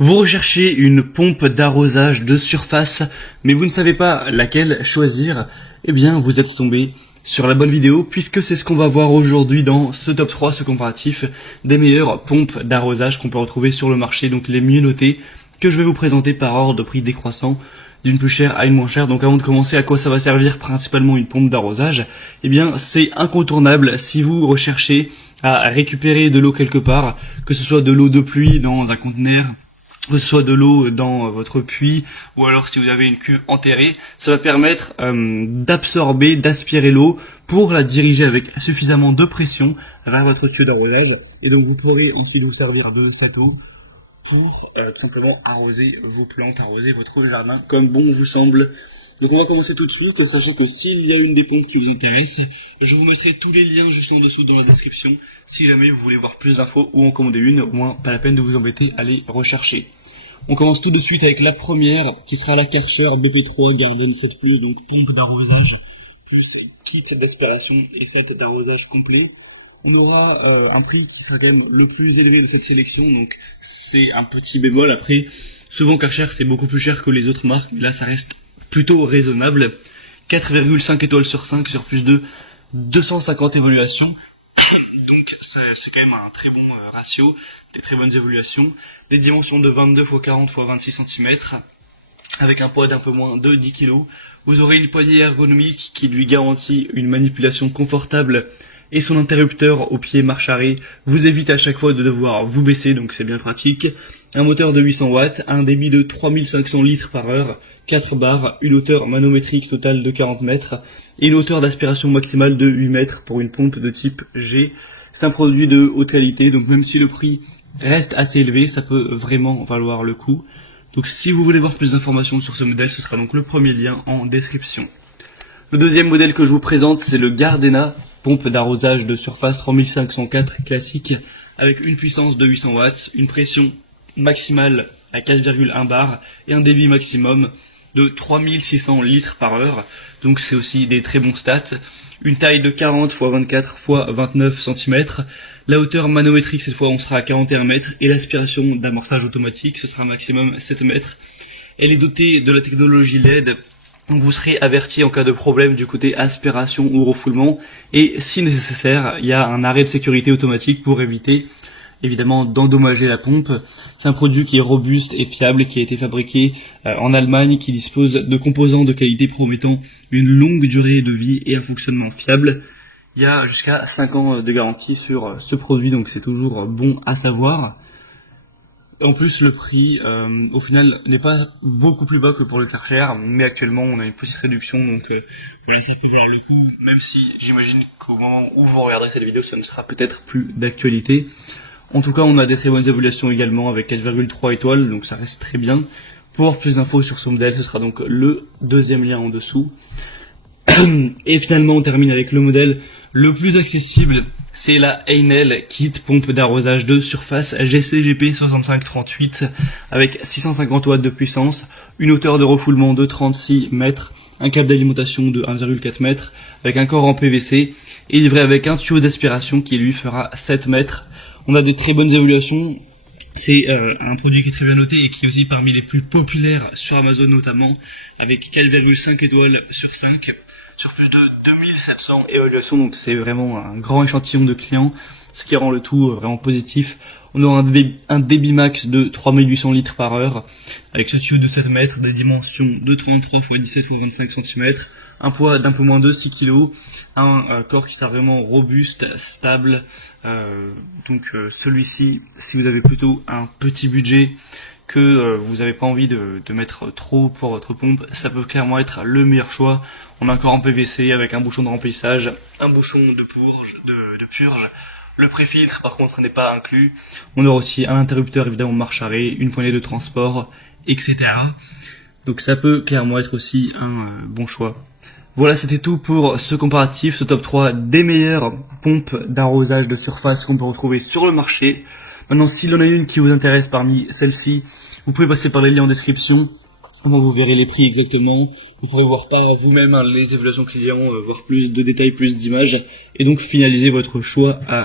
Vous recherchez une pompe d'arrosage de surface, mais vous ne savez pas laquelle choisir. Eh bien, vous êtes tombé sur la bonne vidéo, puisque c'est ce qu'on va voir aujourd'hui dans ce top 3, ce comparatif des meilleures pompes d'arrosage qu'on peut retrouver sur le marché, donc les mieux notées, que je vais vous présenter par ordre de prix décroissant, d'une plus chère à une moins chère. Donc avant de commencer, à quoi ça va servir principalement une pompe d'arrosage? Eh bien, c'est incontournable si vous recherchez à récupérer de l'eau quelque part, que ce soit de l'eau de pluie dans un conteneur, que ce soit de l'eau dans votre puits, ou alors si vous avez une cuve enterrée, ça va permettre d'absorber, d'aspirer l'eau pour la diriger avec suffisamment de pression vers votre tuyau d'arrosage, et donc vous pourrez ensuite vous servir de cette eau pour tout simplement arroser vos plantes, arroser votre jardin comme bon vous semble. Donc on va commencer tout de suite, et sachez que s'il y a une des pompes qui vous intéresse, je vous mettrai tous les liens juste en dessous dans la description, si jamais vous voulez voir plus d'infos ou en commander une, au moins pas la peine de vous embêter à les rechercher. On commence tout de suite avec la première, qui sera la Karcher BP3 Garden 7+, donc pompe d'arrosage, plus kit d'aspiration et set d'arrosage complet. On aura un prix qui sera quand même le plus élevé de cette sélection, donc c'est un petit bémol. Après, souvent Karcher c'est beaucoup plus cher que les autres marques, mais là ça reste plutôt raisonnable. 4,5 étoiles sur 5 sur plus de 250 évaluations. Donc c'est quand même un très bon ratio, des très bonnes évaluations, des dimensions de 22 x 40 x 26 cm, avec un poids d'un peu moins de 10 kg. Vous aurez une poignée ergonomique qui lui garantit une manipulation confortable, et son interrupteur au pied marche arrêt vous évite à chaque fois de devoir vous baisser, donc c'est bien pratique. Un moteur de 800 watts, un débit de 3500 litres par heure, 4 barres, une hauteur manométrique totale de 40 mètres, et une hauteur d'aspiration maximale de 8 mètres pour une pompe de type G. C'est un produit de haute qualité, donc même si le prix reste assez élevé, ça peut vraiment valoir le coup. Donc si vous voulez voir plus d'informations sur ce modèle, ce sera donc le premier lien en description. Le deuxième modèle que je vous présente, c'est le Gardena, pompe d'arrosage de surface 3504 classique, avec une puissance de 800 watts, une pression maximale à 4,1 bar et un débit maximum de 3600 litres par heure. Donc c'est aussi des très bons stats. Une taille de 40 x 24 x 29 cm. La hauteur manométrique, cette fois on sera à 41 mètres, et l'aspiration d'amorçage automatique, ce sera un maximum 7 mètres. Elle est dotée de la technologie LED, donc vous serez averti en cas de problème du côté aspiration ou refoulement, et si nécessaire, il y a un arrêt de sécurité automatique pour éviter évidemment d'endommager la pompe. C'est un produit qui est robuste et fiable, qui a été fabriqué en Allemagne, qui dispose de composants de qualité promettant une longue durée de vie et un fonctionnement fiable. Il y a jusqu'à 5 ans de garantie sur ce produit, donc c'est toujours bon à savoir. En plus, le prix, au final, n'est pas beaucoup plus bas que pour le Karcher, mais actuellement, on a une petite réduction, donc voilà, ça peut valoir le coup, même si j'imagine qu'au moment où vous regarderez cette vidéo, ça ne sera peut-être plus d'actualité. En tout cas, on a des très bonnes évaluations également, avec 4,3 étoiles, donc ça reste très bien. Pour avoir plus d'infos sur ce modèle, ce sera donc le deuxième lien en dessous. Et finalement, on termine avec le modèle le plus accessible, c'est la Heinel Kit pompe d'arrosage de surface GCGP 6538 avec 650 watts de puissance, une hauteur de refoulement de 36 mètres, un câble d'alimentation de 1,4 mètres avec un corps en PVC, et livré avec un tuyau d'aspiration qui lui fera 7 mètres. On a des très bonnes évaluations. C'est un produit qui est très bien noté et qui est aussi parmi les plus populaires sur Amazon notamment, avec 4,5 étoiles sur 5, sur plus de 2700 évaluations, donc c'est vraiment un grand échantillon de clients, ce qui rend le tout vraiment positif. On aura un débit max de 3800 litres par heure, avec ce tuyau de 7 mètres, des dimensions de 33 x 17 x 25 cm, un poids d'un peu moins de 6 kg, un corps qui sera vraiment robuste, stable. Donc celui-ci, si vous avez plutôt un petit budget, que vous n'avez pas envie de mettre trop pour votre pompe, ça peut clairement être le meilleur choix. On a un corps en PVC avec un bouchon de remplissage, un bouchon de purge. Le pré-filtre par contre n'est pas inclus. On aura aussi un interrupteur évidemment marche arrêt, une poignée de transport, etc. Donc ça peut clairement être aussi un bon choix. Voilà, c'était tout pour ce comparatif, ce top 3 des meilleures pompes d'arrosage de surface qu'on peut retrouver sur le marché. Maintenant, s'il y en a une qui vous intéresse parmi celles-ci, vous pouvez passer par les liens en description. Vous verrez les prix exactement. Vous pourrez voir par vous-même les évaluations clients, voir plus de détails, plus d'images, et donc finaliser votre choix à